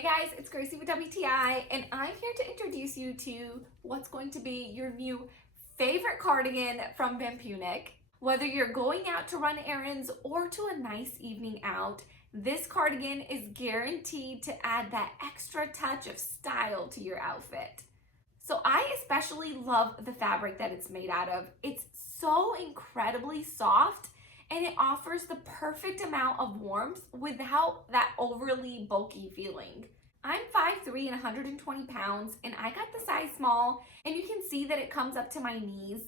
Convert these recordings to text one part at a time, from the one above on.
Hey guys, it's Gracie with WTI, and I'm here to introduce you to what's going to be your new favorite cardigan from VIMPUNEC. Whether you're going out to run errands or to a nice evening out, this cardigan is guaranteed to add that extra touch of style to your outfit. So I especially love the fabric that it's made out of. It's so incredibly soft, and it offers the perfect amount of warmth without that overly bulky feeling. I'm 5'3" and 120 pounds, and I got the size small, and you can see that it comes up to my knees.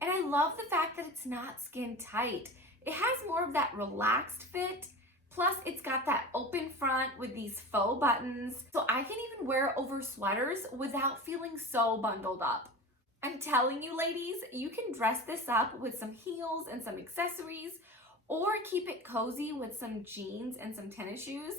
And I love the fact that it's not skin tight. It has more of that relaxed fit, plus it's got that open front with these faux buttons, so I can even wear it over sweaters without feeling so bundled up. I'm telling you ladies, you can dress this up with some heels and some accessories, or keep it cozy with some jeans and some tennis shoes.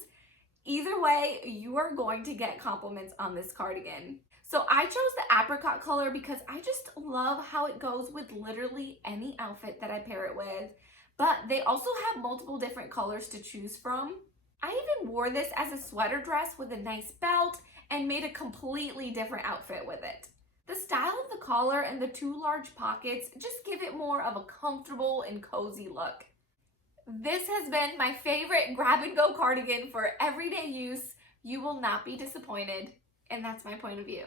Either way, you are going to get compliments on this cardigan. So I chose the apricot color because I just love how it goes with literally any outfit that I pair it with, but they also have multiple different colors to choose from. I even wore this as a sweater dress with a nice belt and made a completely different outfit with it. The style of the collar and the two large pockets just give it more of a comfortable and cozy look. This has been my favorite grab-and-go cardigan for everyday use. You will not be disappointed, and that's my point of view.